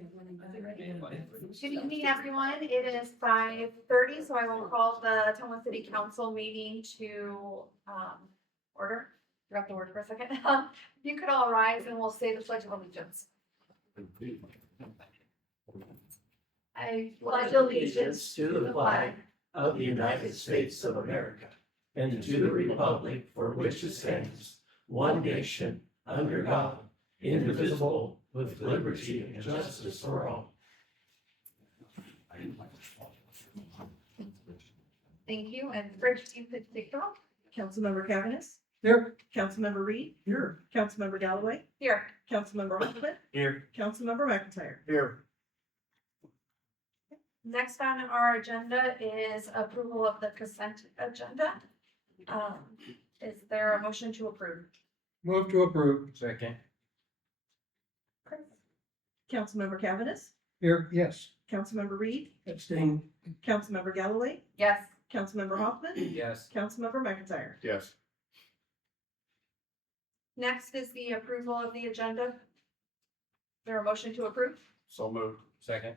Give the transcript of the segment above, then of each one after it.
Good evening, everyone. It is 5:30, so I will call the Ottumwa City Council meeting to order. Drop the word for a second. If you could all rise and we'll say the Pledge of Allegiance. I pledge allegiance to the flag of the United States of America and to the republic for which it stands, one nation, under God, indivisible, with liberty and justice for all. Thank you. And Rich, you could take the roll. Councilmember Cavanagh. Here. Councilmember Reed. Here. Councilmember Galloway. Here. Councilmember Hoffman. Here. Councilmember McIntyre. Here. Next on our agenda is approval of the consent agenda. Is there a motion to approve? Move to approve. Second. Councilmember Cavanagh. Here, yes. Councilmember Reed. Abstain. Councilmember Galloway. Yes. Councilmember Hoffman. Yes. Councilmember McIntyre. Yes. Next is the approval of the agenda. Is there a motion to approve? So moved. Second.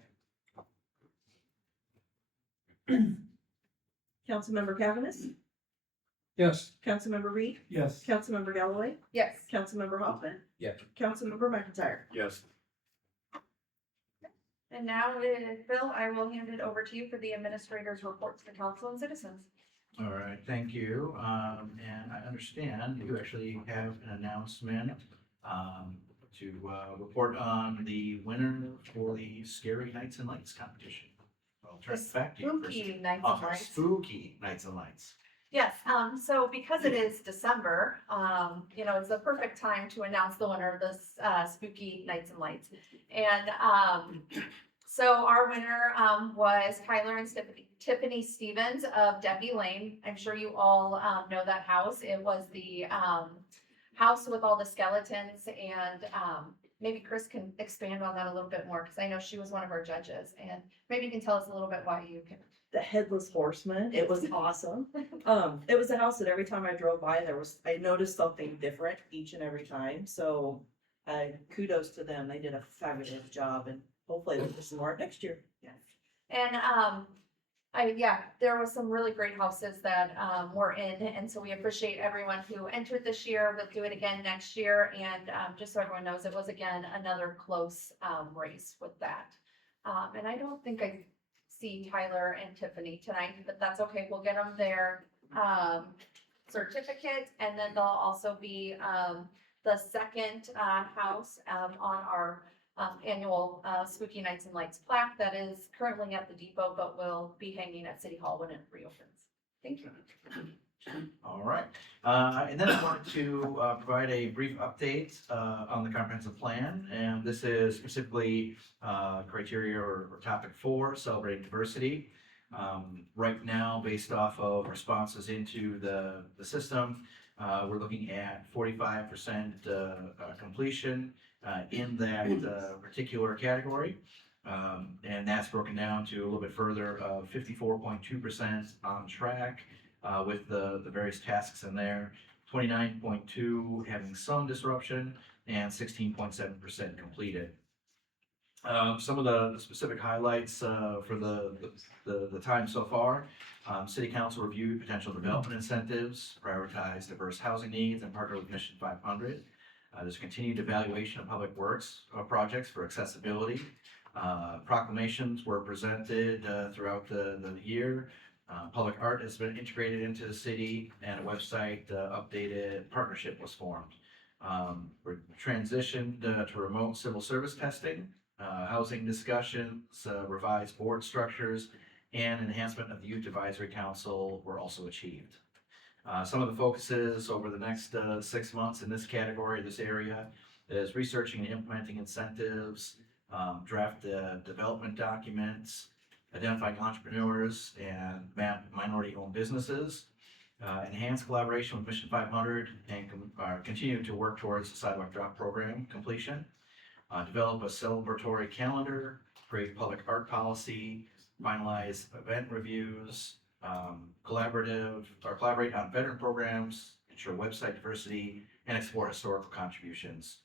Councilmember Cavanagh. Yes. Councilmember Reed. Yes. Councilmember Galloway. Yes. Councilmember Hoffman. Yes. Councilmember McIntyre. Yes. And now, Bill, I will hand it over to you for the administrator's report to the council and citizens. All right, thank you. And I understand you actually have an announcement to report on the winner for the Scary Nights and Lights competition. I'll turn it back to you. Spooky Nights Oh, and Lights. Spooky Nights and Lights. Yes, so because it is December, it's the perfect time to announce the winner of this Spooky Nights and Lights. And so our winner was Tyler and Tiffany Stevens of Debbie Lane. I'm sure you all know that house. It was the house with all the skeletons, and maybe Chris can expand on that a little bit more, because I know she was one of our judges, and maybe you can tell us a little bit why you can. The Headless Horseman. It was awesome. It was a house that every time I drove by, I noticed something different each and every time. So kudos to them. They did a fabulous job, and hopefully they'll do some more next year. Yes. And there was some really great houses that were in, and so we appreciate everyone who entered this year. We'll do it again next year, and just so everyone knows, it was again another close race with that. And I don't think I see Tyler and Tiffany tonight, but that's okay. We'll get them their certificate, and then they'll also be the second house on our annual Spooky Nights and Lights plaque that is currently at the depot, but will be hanging at City Hall when it reopens. Thank you. All right. And then I wanted to provide a brief update on the comprehensive plan. And this is specifically criteria or topic 4, celebrating diversity. Right now, based off of responses into the system, we're looking at 45% completion in that particular category. And that's broken down to a little bit further of 54.2% on track. With the various tasks in there, 29.2 having some disruption, and 16.7% completed. Some of the specific highlights for the time so far: City Council reviewed potential development incentives, prioritized diverse housing needs, and partnered with Mission 500. There's continued evaluation of public works projects for accessibility. Proclamations were presented throughout the year. Public art has been integrated into the city, and a website updated partnership was formed. We're transitioned to remote civil service testing, housing discussions, revised board structures, and enhancement of the Youth Advisory Council were also achieved. Some of the focuses over the next 6 months in this category, this area, is researching and implementing incentives, draft development documents, identifying entrepreneurs and minority-owned businesses, enhance collaboration with Mission 500, and continue to work towards the sidewalk drop program completion, develop a celebratory calendar, create public art policy, finalize event reviews, collaborate on veteran programs, ensure website diversity, and explore historical contributions.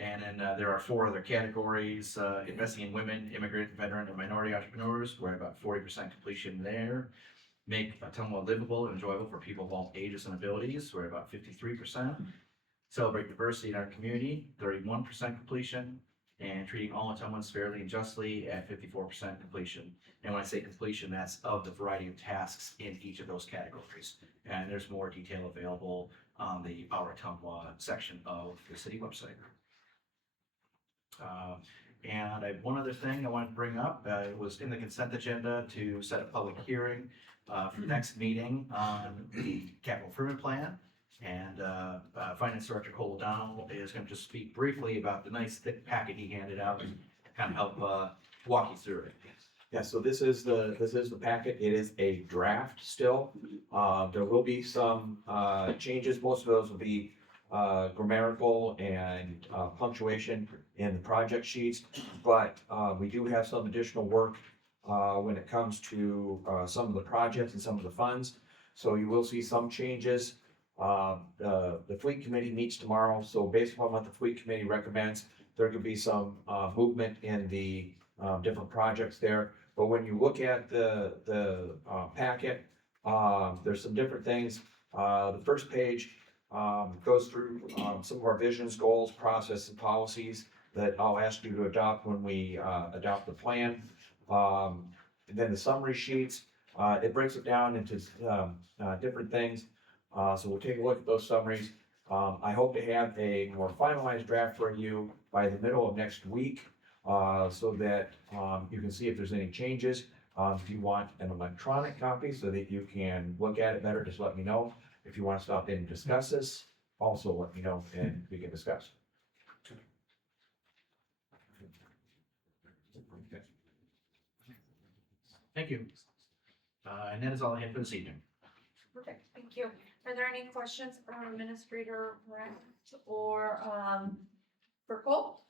And then there are 4 other categories, investing in women, immigrant, veteran, and minority entrepreneurs. We're at about 40% completion there. Make Ottumwa livable and enjoyable for people of all ages and abilities. We're at about 53%. Celebrate diversity in our community, 31% completion. And treating all Ottumwans fairly and justly at 54% completion. And when I say completion, that's of the variety of tasks in each of those categories. And there's more detail available on the Our Ottumwa section of the city website. And I have one other thing I wanted to bring up. It was in the consent agenda to set a public hearing for the next meeting on the capital improvement plan. And Finance Director Cole O'Donnell is going to just speak briefly about the nice thick packet he handed out and kind of help walk you through it. Yeah, so this is the packet. It is a draft still. There will be some changes. Most of those will be grammatical and punctuation in the project sheets, but we do have some additional work when it comes to some of the projects and some of the funds. So you will see some changes. The fleet committee meets tomorrow, so based upon what the fleet committee recommends, there could be some movement in the different projects there. But when you look at the packet, there's some different things. The first page goes through some of our visions, goals, process, and policies that I'll ask you to adopt when we adopt the plan. And then the summary sheets, it breaks it down into different things. So we'll take a look at those summaries. I hope to have a more finalized draft for you by the middle of next week, so that you can see if there's any changes. If you want an electronic copy so that you can look at it better, just let me know. If you want to stop in and discuss this, also let me know and we can discuss. Thank you. And that is all I have for this evening. Perfect, thank you. Are there any questions for our Administrator Brent or for Cole?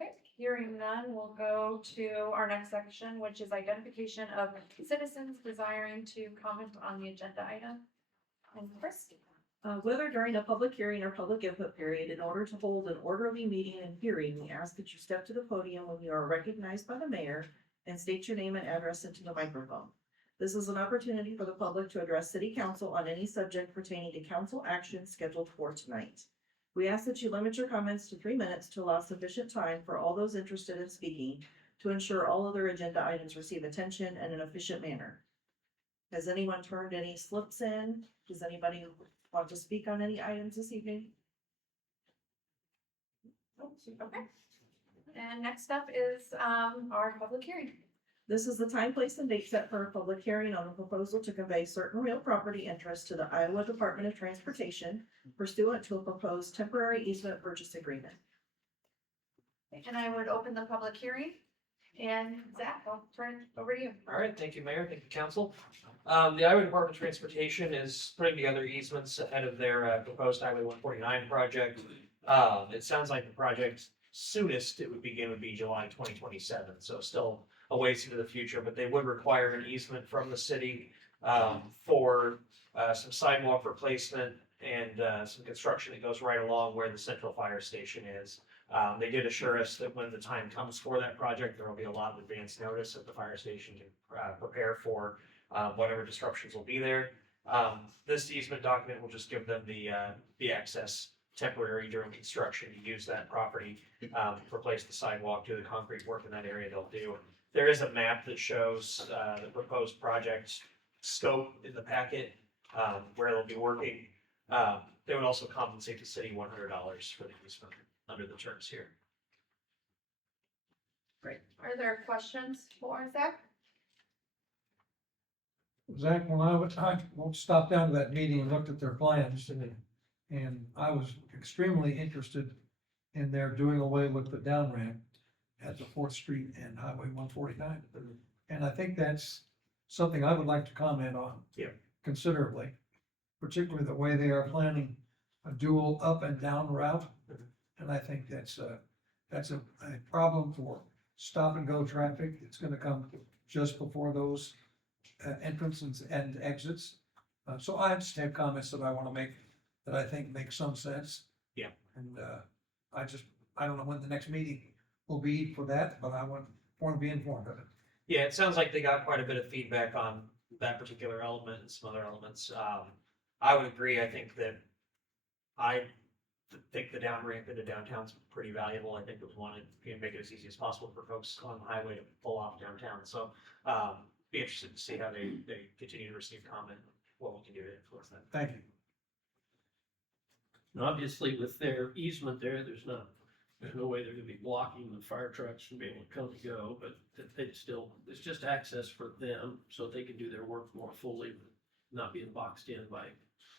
Okay, hearing none, we'll go to our next section, which is identification of citizens desiring to comment on the agenda item. And Chris? Whether during a public hearing or public input period, in order to hold an orderly meeting and hearing, we ask that you step to the podium when you are recognized by the mayor and state your name and address into the microphone. This is an opportunity for the public to address city council on any subject pertaining to council action scheduled for tonight. We ask that you limit your comments to 3 minutes to allow sufficient time for all those interested in speaking to ensure all other agenda items receive attention in an efficient manner. Has anyone turned any slips in? Does anybody want to speak on any items this evening? Okay. And next up is our public hearing. This is the time, place, and date set for a public hearing on a proposal to convey certain real property interests to the Iowa Department of Transportation pursuant to a proposed temporary easement purchase agreement. And I would open the public hearing. And Zach, I'll turn it over to you. All right, thank you, Mayor. Thank you, Council. The Iowa Department of Transportation is putting together easements ahead of their proposed Highway 149 project. It sounds like the project soonest it would begin would be July 2027, so still a ways into the future, but they would require an easement from the city for some sidewalk replacement and some construction that goes right along where the central fire station is. They did assure us that when the time comes for that project, there will be a lot of advance notice that the fire station can prepare for whatever disruptions will be there. This easement document will just give them the access temporary during construction to use that property, replace the sidewalk, do the concrete work in that area they'll do. There is a map that shows the proposed project scope in the packet, where they'll be working. They would also compensate the city $100 for the easement under the terms here. Great. Are there questions for Zach? Zach, when I stopped down to that meeting and looked at their plans, and I was extremely interested in their doing away with the down ramp at the 4th Street and Highway 149. And I think that's something I would like to comment on. Yeah. Considerably, particularly the way they are planning a dual up and down route. And I think that's a problem for stop and go traffic. It's gonna come just before those entrances and exits. So I just have comments that I want to make that I think make some sense. Yeah. And I don't know when the next meeting will be for that, but I want to be informed of it. Yeah, it sounds like they got quite a bit of feedback on that particular element and some other elements. I would agree. I think the down ramp into downtown's pretty valuable. I think it was wanted to make it as easy as possible for folks on the highway to pull off downtown. So, be interested to see how they continue to receive comment, what we can do to influence that. Thank you. And obviously with their easement there, there's no way they're gonna be blocking the fire trucks from being able to come and go, but it's just access for them so they can do their work more fully, not being boxed in by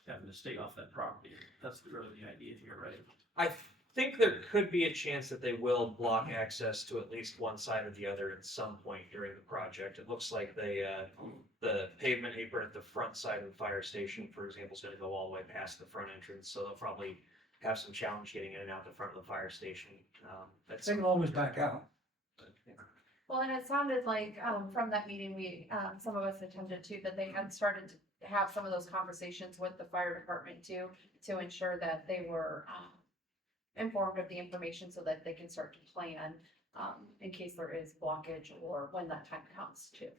having to stay off that property. That's really the idea here, right? I think there could be a chance that they will block access to at least one side or the other at some point during the project. It looks like the pavement apron at the front side of the fire station, for example, is gonna go all the way past the front entrance, so they'll probably have some challenge getting in and out the front of the fire station. That's They can always back out. Well, and it sounded like, from that meeting, some of us attended too, that they had started to have some of those conversations with the fire department too, to ensure that they were, informed of the information so that they can start to plan, in case there is blockage or when that time comes too.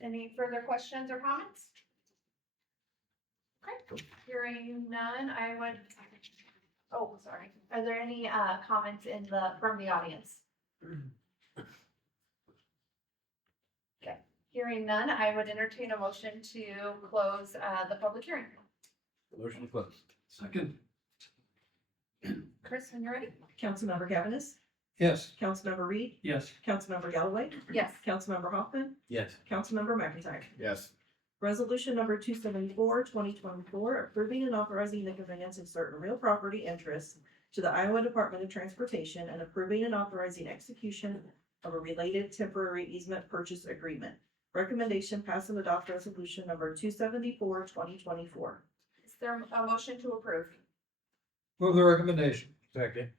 Any further questions or comments? Okay, hearing none, oh, sorry. Are there any comments from the audience? Okay, hearing none, I would entertain a motion to close the public hearing. Motion to close. Second. Chris, when you're ready? Councilmember Cavanagh, Yes. Councilmember Reed, Yes. Councilmember Galloway, Yes. Councilmember Hoffman, Yes. Councilmember McIntyre. Yes. Resolution number 274, 2024, approving and authorizing the conveyance of certain real property interests to the Iowa Department of Transportation and approving and authorizing execution of a related temporary easement purchase agreement. Recommendation pass and adopt resolution number 274, 2024. Is there a motion to approve? Move the recommendation. Second.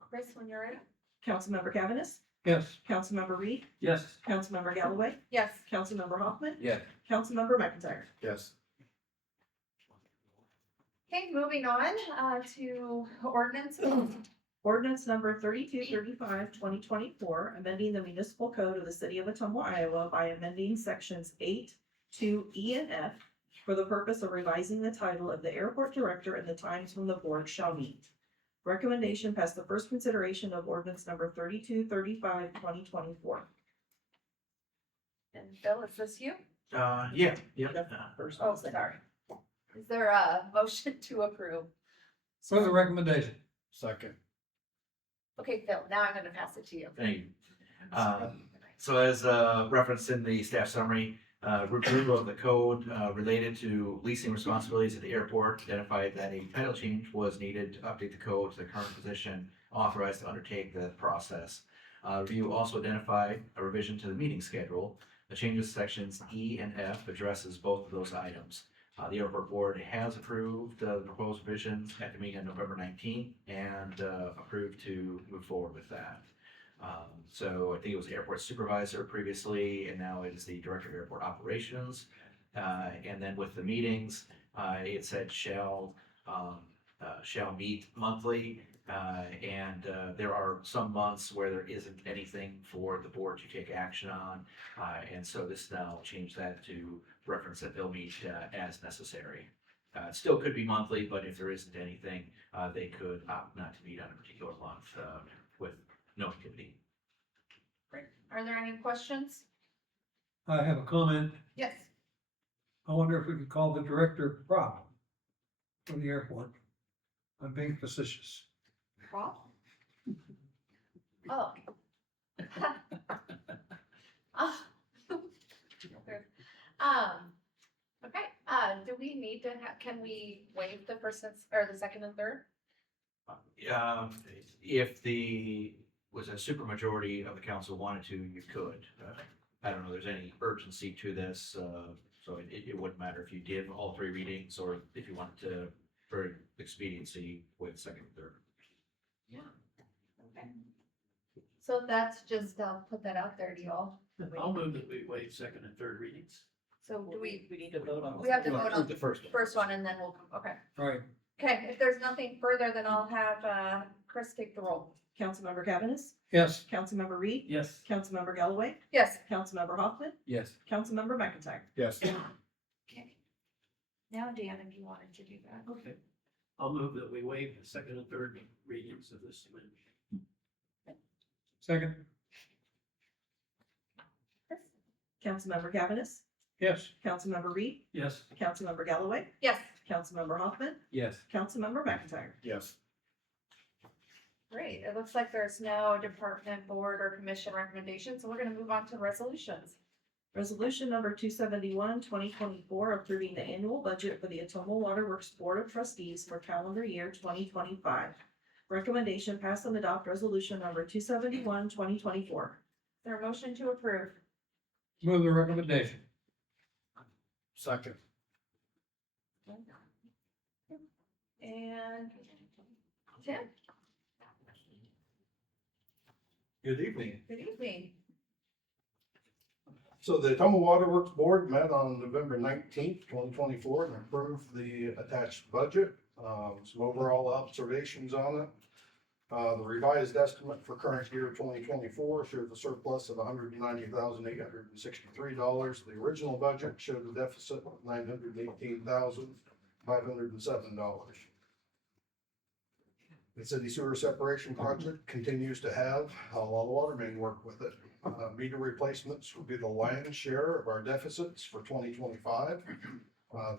Chris, when you're ready? Councilmember Cavanagh, Yes. Councilmember Reed, Yes. Councilmember Galloway, Yes. Councilmember Hoffman, Yes. Councilmember McIntyre. Yes. Okay, moving on to ordinance. Ordinance number 3235, 2024, amending the municipal code of the city of Ottumwa, Iowa by amending sections 8, 2E and F for the purpose of revising the title of the airport director and the times when the board shall meet. Recommendation passed the first consideration of ordinance number 3235, 2024. And Bill, is this you? Yeah. First Oh, and second. sorry. Is there a motion to approve? Move the recommendation. Second. Okay, Phil, now I'm gonna pass it to you. Thank you. So as referenced in the staff summary, review of the code related to leasing responsibilities at the airport identified that a title change was needed to update the code to the current position authorized to undertake the process. Review also identified a revision to the meeting schedule. The changes to sections E and F addresses both of those items. The airport board has approved the proposed revisions at the meeting on November 19th and approved to move forward with that. So I think it was airport supervisor previously, and now it is the director of airport operations. And then with the meetings, it said shall meet monthly. And there are some months where there isn't anything for the board to take action on. And so this now changed that to reference that they'll meet as necessary. It still could be monthly, but if there isn't anything, they could opt not to meet on a particular month with no activity. Great. Are there any questions? I have a comment. Yes. I wonder if we could call the director of prop for the airport. I'm being facetious. Rob? Oh. Okay, do we need to can we waive the first or the second and third? If the was a supermajority of the council wanted to, you could. I don't know, there's any urgency to this, so it wouldn't matter if you did all three readings or if you wanted to, for expediency, with second and third. Yeah. Okay. So that's just, put that out there to y'all. I'll move that we waive second and third readings. So do we need to vote on. We have to this. vote on The first. first one and then we'll, okay. Right. Okay, if there's nothing further, then I'll have, Chris take the roll. Councilmember Cavanagh, Yes. Councilmember Reed, Yes. Councilmember Galloway, Yes. Councilmember Hoffman, Yes. Councilmember McIntyre. Yes. Okay. Now, Dan, if you wanted to do that. Okay. I'll move that we waive the second and third readings of this amendment. Second. Councilmember Cavanagh, Yes. Councilmember Reed, Yes. Councilmember Galloway, Yes, Councilmember Hoffman, Yes. Councilmember McIntyre. Yes. great. It looks like there's no department, board, or commission recommendations, so we're gonna move on to resolutions. Resolution number 271, 2024, approving the annual budget for the Ottumwa Water Works Board of Trustees for calendar year 2025. Recommendation pass and adopt resolution number 271, 2024. Is there a motion to approve? Move the recommendation. Second. And Tim, Good evening. good evening. So the Ottumwa Water Works Board met on November 19th, 2024, and approved the attached budget. Some overall observations on it. The revised estimate for current year 2024 shows a surplus of $190,863. The original budget showed a deficit of $918,507. The city sewer separation project continues to have a lot of water main work with it. Meter replacements will be the lion's share of our deficits for 2025.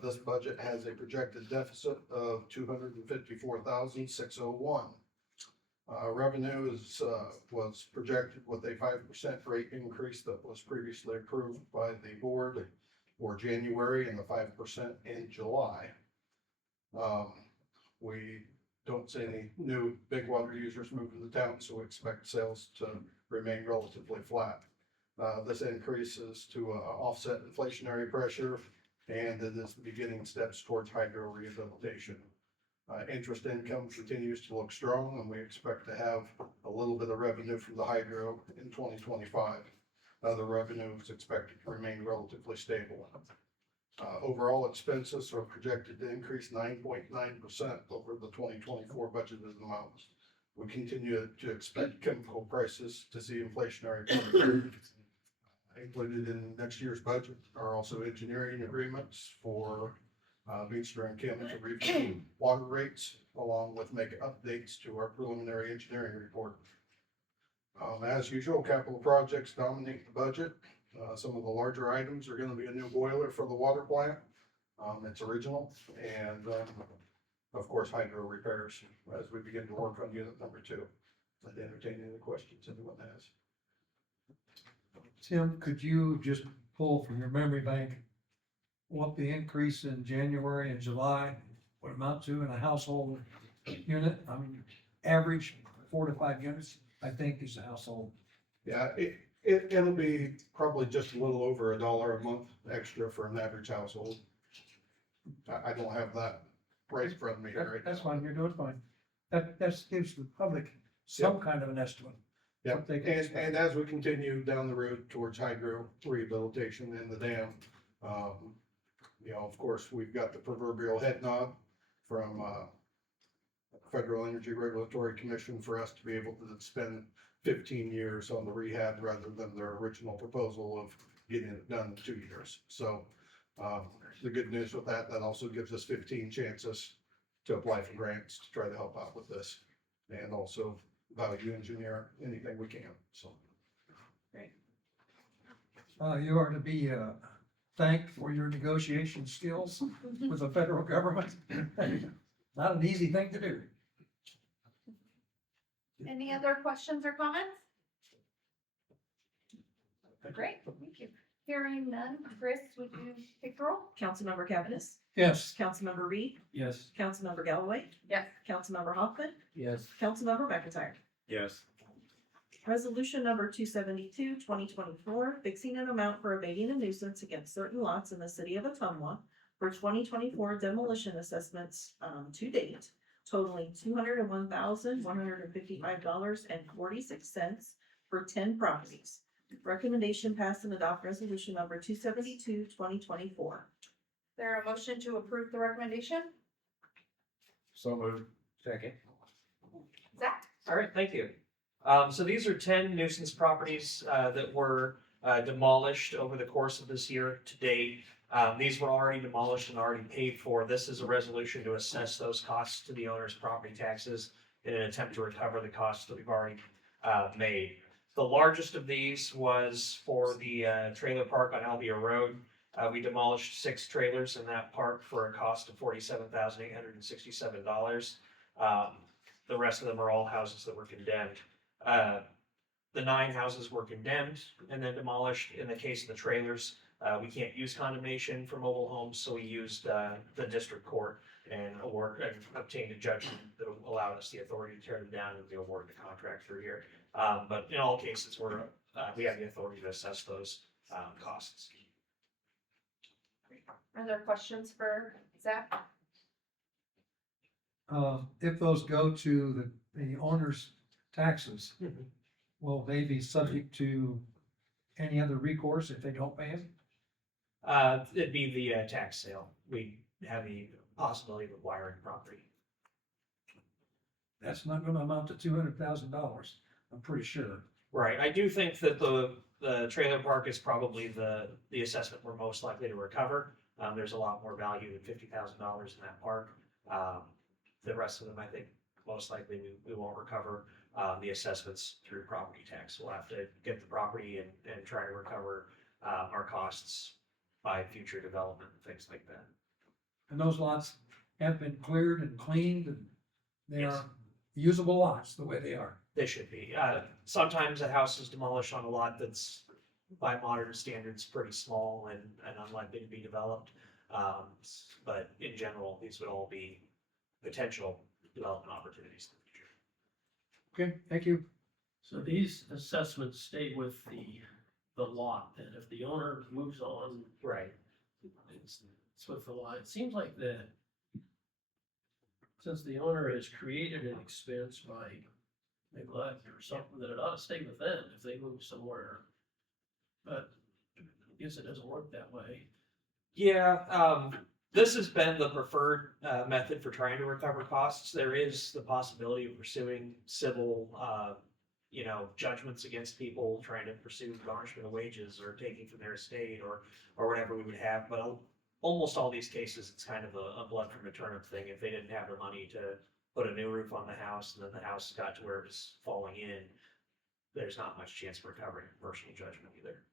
This budget has a projected deficit of $254,601. Revenue was projected with a 5% rate increase that was previously approved by the board for January and the 5% in July. We don't see any new big water users moving to town, so we expect sales to remain relatively flat. This increase is to offset inflationary pressure, and it is the beginning steps towards hydro rehabilitation. Interest income continues to look strong, and we expect to have a little bit of revenue from the hydro in 2025. The revenue is expected to remain relatively stable. Overall expenses are projected to increase 9.9% over the 2024 budgeted amounts. We continue to expect chemical prices to see inflationary pressure. Included in next year's budget are also engineering agreements for Beechster and Kim to review water rates, along with make updates to our preliminary engineering report. As usual, capital projects dominate the budget. Some of the larger items are gonna be a new boiler for the water plant. It's original, and of course, hydro repairs as we begin to work on unit number 2. I'd entertain any questions anyone has. Tim, could you just pull from your memory bank what the increase in January and July would amount to in a household unit? I mean, average 4 to 5 units, I think, is a household. Yeah, it'll be probably just a little over $1 a month extra for an average household. I don't have that right in front of me right That's now. fine, you're doing fine. That gives the public some kind of an estimate. Yeah, what they can expect. and as we continue down the road towards hydro rehabilitation in the dam, of course, we've got the proverbial head nod from Federal Energy Regulatory Commission for us to be able to spend 15 years on the rehab rather than their original proposal of getting it done in 2 years. So the good news with that also gives us 15 chances to apply for grants to try to help out with this, and also value engineer anything we can, so. You are to be thanked for your negotiation skills with the federal government. Not an easy thing to do. Any other questions or comments? Great, thank you. Hearing none, Chris, would you take the roll? Councilmember Cavanagh, Yes. Councilmember Reed, Yes. Councilmember Galloway, Yes. Councilmember Hoffman, Yes. Councilmember McIntyre. Yes. Resolution number 272, 2024, fixing an amount for abating a nuisance against certain lots in the city of Ottumwa for 2024 demolition assessments to date, totaling $201,155.46 for 10 properties. Recommendation passed and adopt resolution number 272, 2024. Is there a motion to approve the recommendation? So moved. Second. Zach? All right, thank you. So these are 10 nuisance properties that were demolished over the course of this year to date. These were already demolished and already paid for. This is a resolution to assess those costs to the owner's property taxes in an attempt to recover the costs that we've already made. The largest of these was for the trailer park on Albia Road. We demolished 6 trailers in that park for a cost of $47,867. The rest of them are all houses that were condemned. The 9 houses were condemned and then demolished. In the case of the trailers, we can't use condemnation for mobile homes, so we used the district court and obtained a judgment that allowed us the authority to tear them down, and we awarded the contract through here. But in all cases, we have the authority to assess those costs. Are there questions for Zach? If those go to the owner's taxes, Mhm. will they be subject to any other recourse if they don't pay them? It'd be the tax sale. We have the possibility of acquiring property. That's not gonna amount to $200,000, I'm pretty sure. Right, I do think that the trailer park is probably the assessment we're most likely to recover. There's a lot more value than $50,000 in that park. The rest of them, I think, most likely we won't recover. The assessments through property tax. We'll have to get the property and try to recover our costs by future development and things like that. And those lots have been cleared and cleaned, and they Yes. are usable lots the way they are. They should be. Sometimes a house is demolished on a lot that's by modern standards pretty small and unlikely to be developed. But in general, these would all be potential development opportunities in the future. Okay, thank you. So these assessments stay with the lot, and if the owner moves on, Right. it's with the lot. It seems like since the owner has created an expense by neglect or something, that it ought to stay with them if they move somewhere. But I guess it doesn't work that way. Yeah, this has been the preferred method for trying to recover costs. There is the possibility of pursuing civil, judgments against people trying to pursue garnishment of wages or taking from their estate or whatever we would have. But almost all these cases, it's kind of a blood from a turnip thing. If they didn't have the money to put a new roof on the house and then the house got to where it was falling in, there's not much chance of recovering personal judgment either.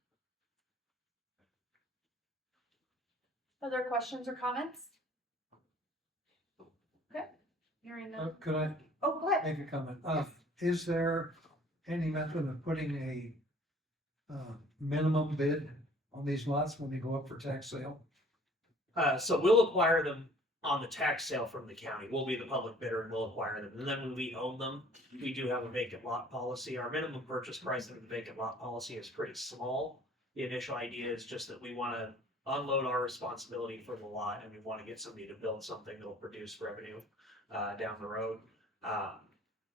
Other questions or comments? Okay, hearing none. Could I Oh, go ahead. make a comment? Is there any method of putting a minimum bid on these lots when they go up for tax sale? So we'll acquire them on the tax sale from the county. We'll be the public bidder and we'll acquire them. And then when we own them, we do have a vacant lot policy. Our minimum purchase price under the vacant lot policy is pretty small. The initial idea is just that we want to unload our responsibility for the lot and we want to get somebody to build something that'll produce revenue down the road.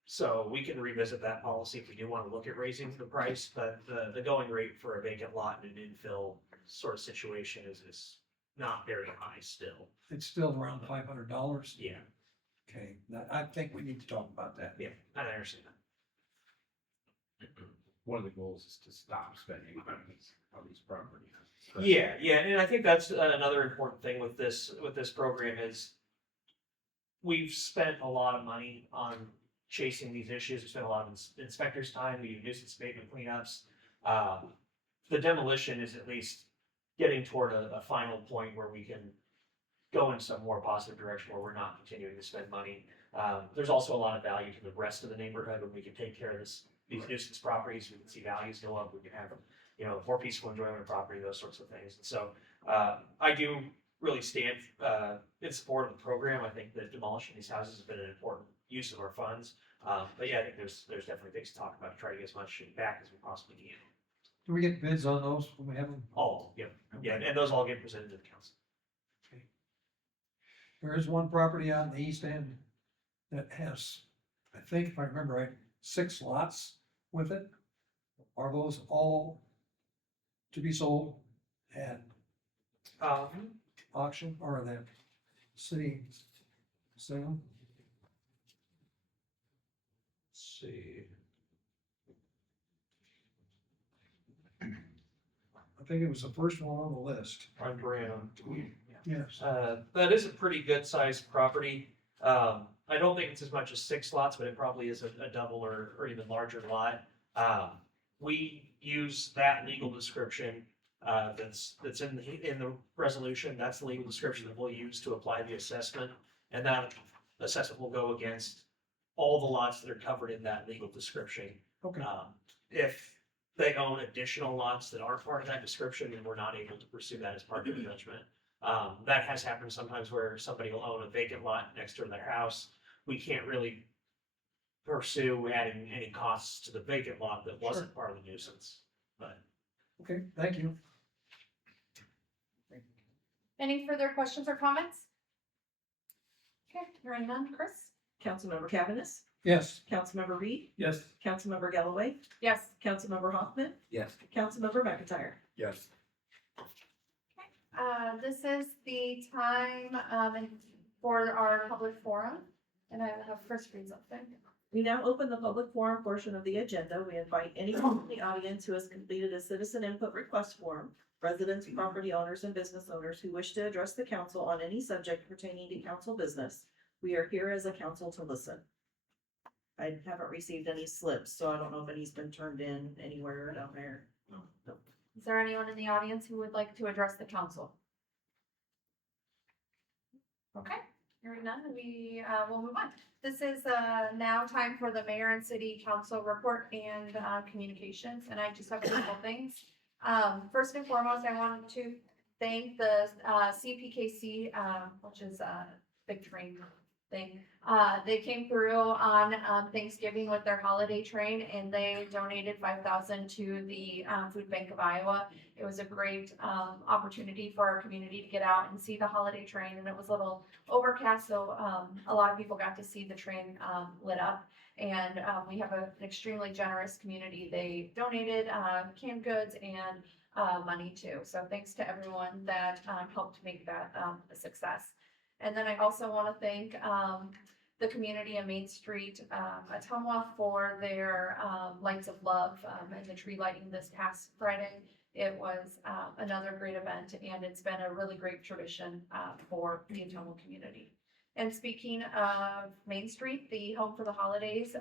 So we can revisit that policy if we do want to look at raising the price, but the going rate for a vacant lot in an infill sort of situation is not very high still. It's still around $500. Yeah, Okay, I think we need to talk about that. yeah, I understand that. One of the goals is to stop spending on these properties. Yeah, and I think that's another important thing with this program is we've spent a lot of money on chasing these issues. We spent a lot of inspectors' time, we do nuisance abatement cleanups. The demolition is at least getting toward a final point where we can go in some more positive direction where we're not continuing to spend money. There's also a lot of value to the rest of the neighborhood when we can take care of these nuisance properties. We can see values go up. We can have more peaceful enjoyment of property, those sorts of things. And so I do really stand in support of the program. I think that demolishing these houses has been an important use of our funds. But yeah, I think there's definitely things to talk about to try to get as much back as we possibly can. Do we get bids on those when we have them? All, yep, yeah, and those all get presented to the council. There is one property out in the east end that has, I think if I remember right, 6 lots with it. Are those all to be sold at Um, auction or the city sale? let's see. I think it was the first one on the list. On Graham. Yes. That is a pretty good sized property. I don't think it's as much as 6 lots, but it probably is a double or even larger lot. We use that legal description, that's in the resolution. That's the legal description that we'll use to apply the assessment. And that assessment will go against all the lots that are covered in that legal description. Okay. If they own additional lots that aren't part of that description, then we're not able to pursue that as part of the judgment. That has happened sometimes where somebody will own a vacant lot next to their house. We can't really pursue adding any costs to the vacant lot that wasn't part of the nuisance, but. Okay, thank you. Any further questions or comments? Okay, hearing none. Chris? Councilmember Cavanagh, Yes. Councilmember Reed, Yes. Councilmember Galloway, Yes. Councilmember Hoffman, Yes. Councilmember McIntyre. Yes. This is the time, for our public forum, and I will have first reads up there. We now open the public forum portion of the agenda. We invite anyone in the audience who has completed a citizen input request form, residents, property owners, and business owners who wish to address the council on any subject pertaining to council business. We are here as a council to listen. I haven't received any slips, so I don't know if any's been turned in anywhere down there. No. Is there anyone in the audience who would like to address the council? Okay, hearing none, we will move on. This is now time for the mayor and city council report and communications, and I just have a couple things. First and foremost, I wanted to thank the CPKC, which is a big train thing. They came through on Thanksgiving with their holiday train, and they donated 5,000 to the Food Bank of Iowa. It was a great opportunity for our community to get out and see the holiday train, and it was a little overcast, so a lot of people got to see the train lit up. And we have an extremely generous community. They donated canned goods and money too. So thanks to everyone that helped make that a success. And then I also want to thank the community in Main Street, Ottumwa, for their Lights of Love and the tree lighting this past Friday. It was another great event, and it's been a really great tradition for the Ottumwa community. And speaking of Main Street, the Home for the Holidays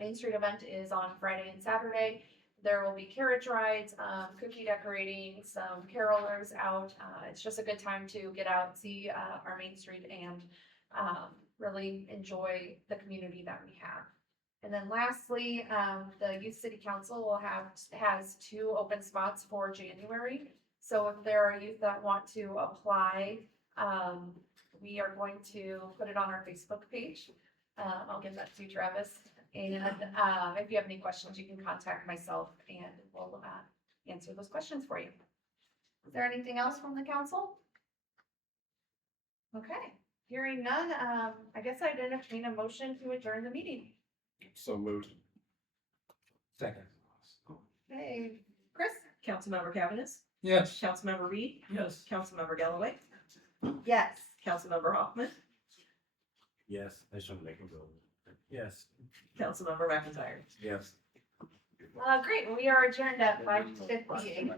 Main Street event is on Friday and Saturday. There will be carriage rides, cookie decorating, some carolers out. It's just a good time to get out, see our Main Street, and really enjoy the community that we have. And then lastly, the Youth City Council will has 2 open spots for January. So if there are youth that want to apply, we are going to put it on our Facebook page. I'll give that to you, Travis. And if you have any questions, you can contact myself and we'll answer those questions for you. Is there anything else from the council? Okay, hearing none, I guess I'd entertain a motion to adjourn the meeting. So moved. Second. Hey, Chris? Councilmember Cavanagh, Yes. Councilmember Reed, Yes. Councilmember Galloway, Yes. Councilmember Hoffman, Yes, I shouldn't make him go. Yes. Councilmember McIntyre. Yes. Great, we are adjourned at 5:58.